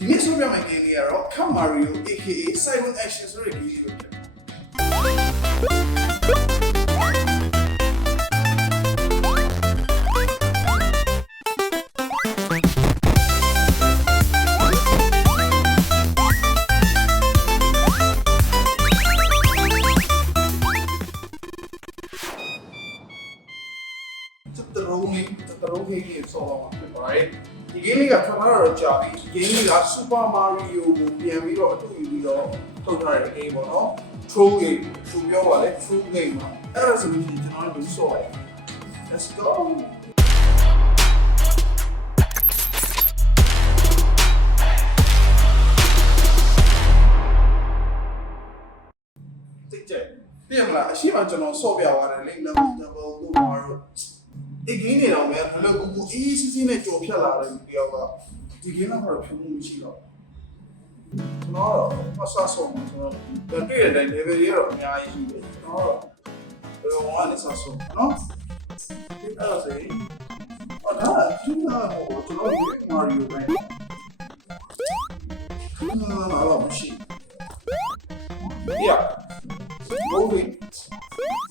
ဒီနေ့ဆိုပြမယ့် game လေးကတော့ Cat Mario aka Silent Action ဆိုတဲ့ game လေးပဲဖြစ်တယ် စတရုံးလေးစတရုံးလေးကိုဆော်တော့မှာဖြစ်ပါတယ် ဒီ game လေးကထွက်လာတော့ကြာပြီဒီ game လေးက Super Mario ကိုပြန်ပြီးတော့အတူယူပြီးတော့ထုတ်ထားတဲ့ game ပေါ့နော် True game သူပြောပါလေ True game မှာအဲ့ဒါဆိုရင်ကျွန်တော်တို့ဆော်ရအောင် Let's go တိတ်ကြတယ်သိရမလားအရှိမကျွန်တော်ဆော့ပြသွားတယ်လေ level double လို့ပါတော့ ဒီဂိမ်းနေတော့မယ်ဘယ်လိုကူကူအေးစစ်စစ်နဲ့ကြော်ဖြတ်လာတယ်ဒီယောက်ကဒီဂိမ်းကတော့ဖြုံးမှုမရှိတော့ကျွန်တော်တော့မဆဆော့မှာကျွန်တော်တွေ့တဲ့အတိုင်း level တွေကတော့အများကြီးရှိတယ်ကျွန်တော်တော့ဘယ်လိုဝါနဲ့ဆဆော့နော်ဒီအဲ့ဒါဆိုရင်အော်ဒါသူကဟိုကျွန်တော်ဒီမာရီယိုပဲနားလာတော့မရှိ Yeah. Moving.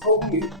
Okay.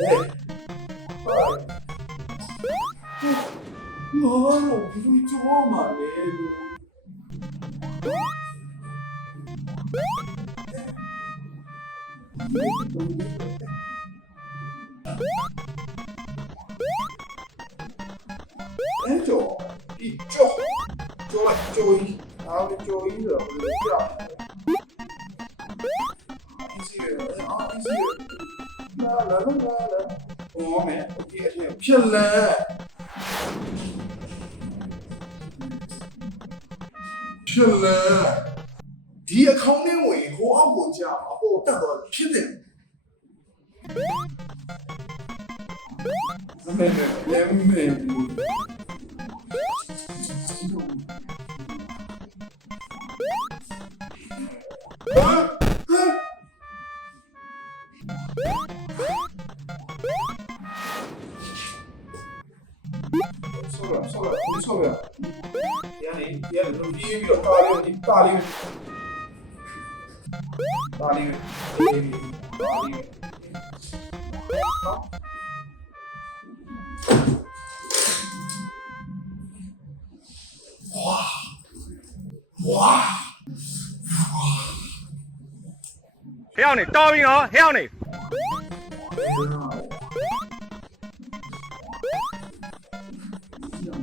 Yeah. Joe ainda. Joe. He's here. Ah, he's here. ရှင်ဖြစ်လဲဖြစ်လဲဒီအကောင့်နဲ့ဝင်ဟိုအောက်ကိုကြာအပေါ်တက်တော့ဖြစ်တယ်မမေလည်းမမေ ဘူး ဆောရဆောရဆောရယာနေယာနေတို့ပြီးပြီးတော့ပါလေးဒီပါလေးပါလေးပါလေးပါလေးဝါဝါ ဟဲ့အောင်နေတော်ပြီနော်ဟဲ့အောင်နေ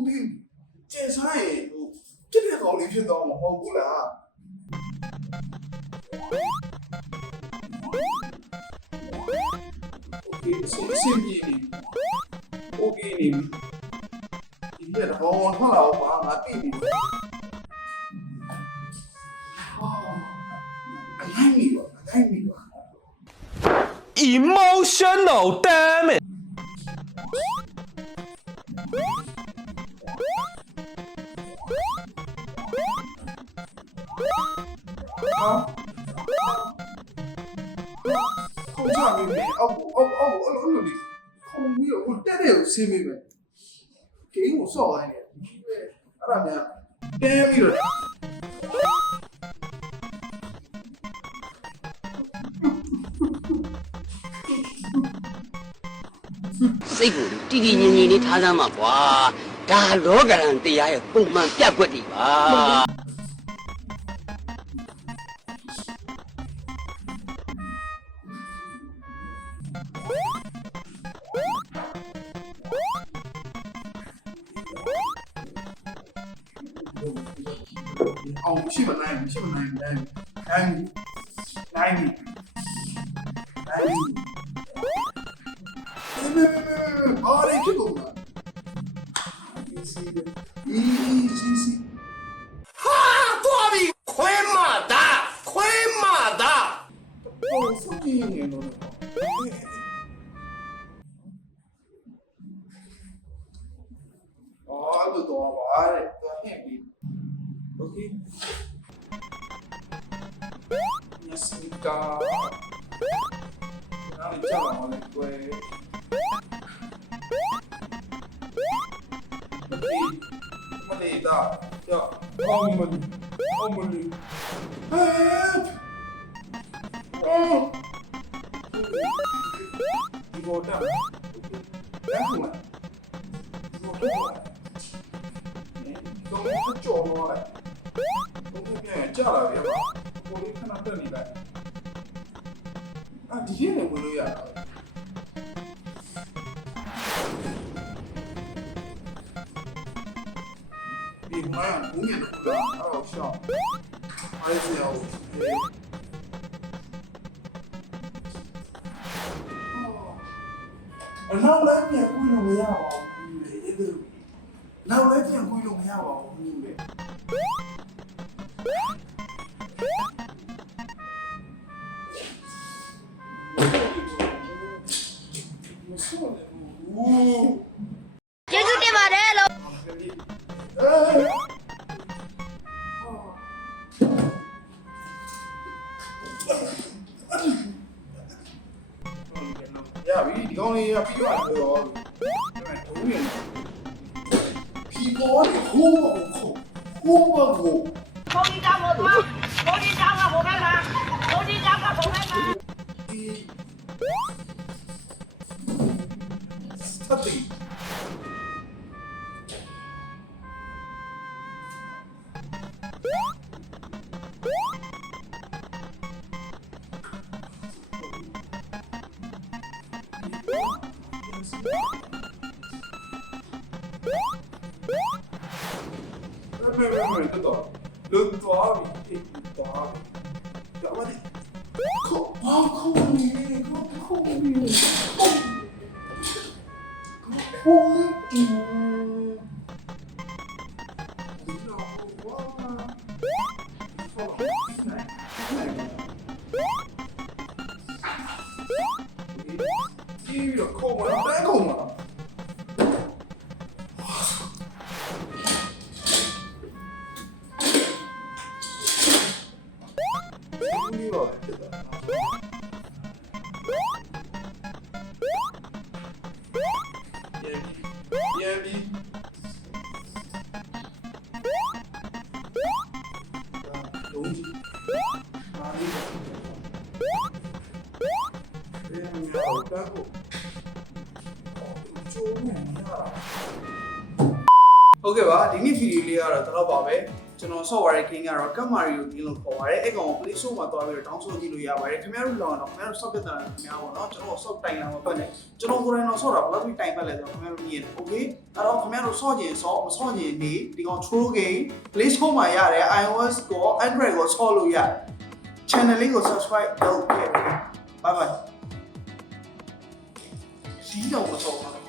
弄定，建？这边搞礼品都往后过了。我给你，我给你，你别的好好看了，我把俺弟弟。哦，Emotional damage. ဟာခုံးချမိမယ်အောက်အောက်အောက်အဲ့လိုအဲ့လိုဒီခုံးပြီးတော့ဟိုတက်တဲ့ကိုဆင်းမိမယ်ဂိမ်းကိုဆော့လိုက်တယ်အဲ့ဒါများတဲပြီးတော့စိတ်ကိုတည်တည်ငြိမ်ငြိမ်လေးထားစမ်းပါကွာဒါလောကရန်တရားရဲ့ပုံမှန်ပြတ်ကွက်တွေပါ 哦，不是本来，不是本来，来你，来你，来你。Ağır ekip onlar. İyi, iyi, iyi, iyi. 嘎。然后你叫老玫瑰，我的大叫奥姆里，奥姆里，哎，哦，你给我掉，掉过来，你给我过来，你给我叫过来，我这边叫了，我给你看到这里来。Bij. Ah, die hier moet je ja. Die man, hoe je dat gedaan? Oh, zo. Hij is heel. Hey. အနောက်လည်းပြန်ကွေးလို့မရပါဘူးလေအဲ့ဒါနောက်လည်းပြန်ကွေးလို့မရပါဘူး 깨줄게 말해. 야, 이 너네야 필요 안 돼요. 비번 호흡하고 호흡하고. 거기 잡아, 거기 잡아 보내라. 거기 잡아 보내라. 張っていい？無理無理無理ちょっとルンとアーミーテッドアーミー。頑張れこっあこみこみこみ 음. ဟုတ်ကဲ့ပါဒီနေ့ဗီဒီယိုလေးကတော့တော့ပါပဲကျွန်တော် software king ကတော့ Cat Mario ဒီလိုခေါ်ပါတယ်အဲ့ကောင်ကို Play Store မှာတွားပြီးတော့ download ကြည့်လို့ရပါတယ်ခင်ဗျားတို့လောတော့ခင်ဗျားတို့ soft ပြတာခင်ဗျားပေါ့နော်ကျွန်တော် soft တိုင်လာမှာပတ်နေကျွန်တော်ကိုယ်တိုင်တော့ soft တာဘယ်လောက်ထိတိုင်ပတ်လဲဆိုတော့ခင်ဗျားတို့မြင်တယ် okay အဲ့တော့ခင်ဗျားတို့ soft ကျင် soft မ soft ကျင်နေဒီကောင် True Game Play Store မှာရတယ် iOS ကို Android ကို soft လို့ရတယ် channel လေးကို subscribe လုပ်ခဲ့ bye bye စီးတော့မဆုံးဘူး